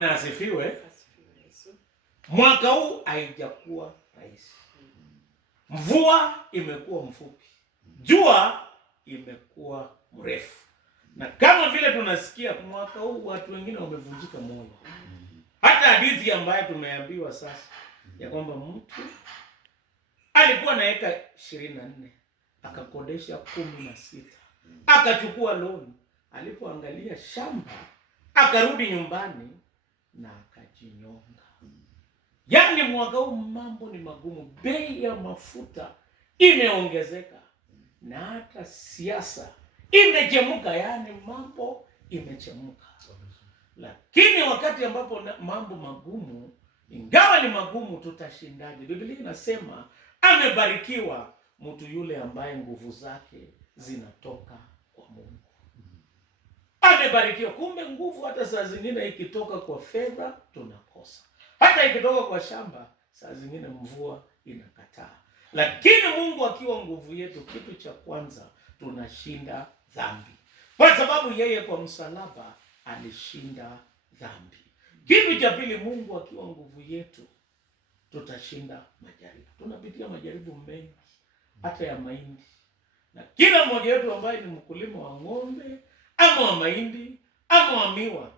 Na asifiwe. Mwaka huu haijakuwa rahisi. Mvua imekuwa mfupi, jua imekuwa mrefu, na kama vile tunasikia mwaka huu watu wengine wamevunjika moyo. Hata hadithi ambayo tumeambiwa sasa ya kwamba mtu alikuwa na eka 24 akakodesha 16, akachukua loan, alipoangalia shamba akarudi nyumbani na akajinyonga. Yaani mwaka huu mambo ni magumu, bei ya mafuta imeongezeka na hata siasa imechemka, yaani mambo imechemka. Lakini wakati ambapo mambo magumu, ingawa ni magumu, tutashindaje? Biblia inasema amebarikiwa mtu yule ambaye nguvu zake zinatoka kwa Mungu. Amebarikiwa. Kumbe nguvu hata saa zingine ikitoka kwa fedha tunakosa. Hata ikitoka kwa shamba saa zingine mvua inakataa. Lakini Mungu akiwa nguvu yetu, kitu cha kwanza tunashinda dhambi. Kwa sababu yeye kwa msalaba alishinda dhambi. Kitu cha pili, Mungu akiwa nguvu yetu tutashinda majaribu. Tunapitia majaribu mengi, hata ya mahindi. Na kila mmoja wetu ambaye ni mkulima wa ng'ombe ama wa mahindi ama wa miwa,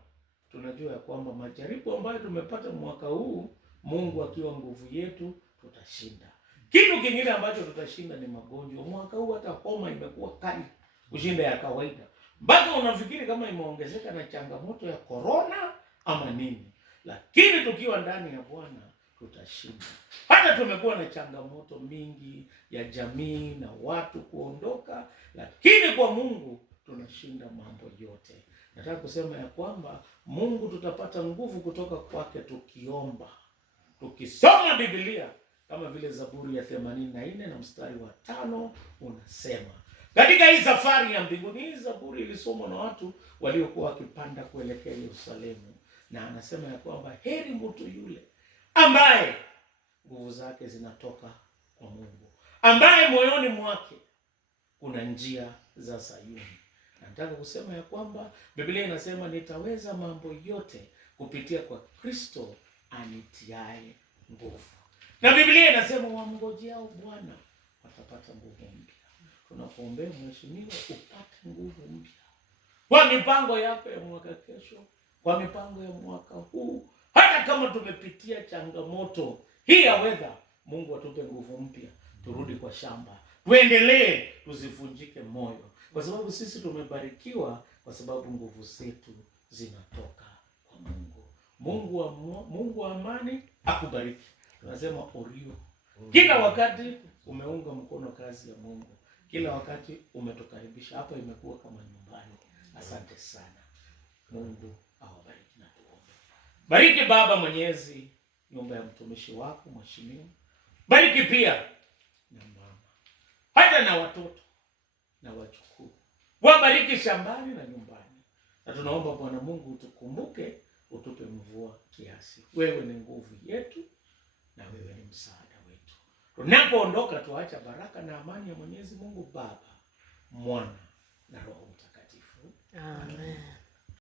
tunajua ya kwamba majaribu ambayo tumepata mwaka huu, Mungu akiwa nguvu yetu tutashinda. Kitu kingine ambacho tutashinda ni magonjwa. Mwaka huu hata homa imekuwa kali kushinda ya kawaida, mpaka unafikiri kama imeongezeka na changamoto ya corona ama nini. Lakini tukiwa ndani ya Bwana tutashinda. Hata tumekuwa na changamoto mingi ya jamii na watu kuondoka, lakini kwa Mungu tunashinda mambo yote. Nataka kusema ya kwamba Mungu tutapata nguvu kutoka kwake tukiomba, tukisoma Biblia, kama vile Zaburi ya 84 na mstari wa 5 unasema, katika hii safari ya mbinguni. Hii Zaburi ilisomwa na watu waliokuwa wakipanda kuelekea Yerusalemu, na anasema ya kwamba heri mtu yule ambaye nguvu zake zinatoka kwa Mungu, ambaye moyoni mwake kuna njia za Sayuni. Nataka kusema ya kwamba Biblia inasema nitaweza mambo yote kupitia kwa Kristo anitiaye nguvu. Na Biblia inasema wamngojeao Bwana watapata nguvu mpya. Tunapoombea mheshimiwa upate nguvu mpya kwa mipango yako ya mwaka kesho, kwa mipango ya mwaka huu. Hata kama tumepitia changamoto hii ya weather, Mungu atupe nguvu mpya, turudi kwa shamba, tuendelee, tusivunjike moyo, kwa sababu sisi tumebarikiwa, kwa sababu nguvu zetu zinatoka kwa Mungu. Mungu wa amani akubariki. Tunasema Orio. Kila wakati umeunga mkono kazi ya Mungu, kila wakati umetukaribisha hapa, imekuwa kama nyumbani. Asante sana. Mungu awabariki na tuombe. Bariki Baba Mwenyezi nyumba ya mtumishi wako mheshimiwa. Bariki pia na mama, hata na watoto na wachukuu. Wabariki shambani na nyumbani. Na tunaomba Bwana Mungu utukumbuke, utupe mvua kiasi. Wewe ni nguvu yetu na wewe ni msaada wetu. Tunapoondoka tuacha baraka na amani ya Mwenyezi Mungu Baba, Mwana na Roho Mtakatifu. Amen.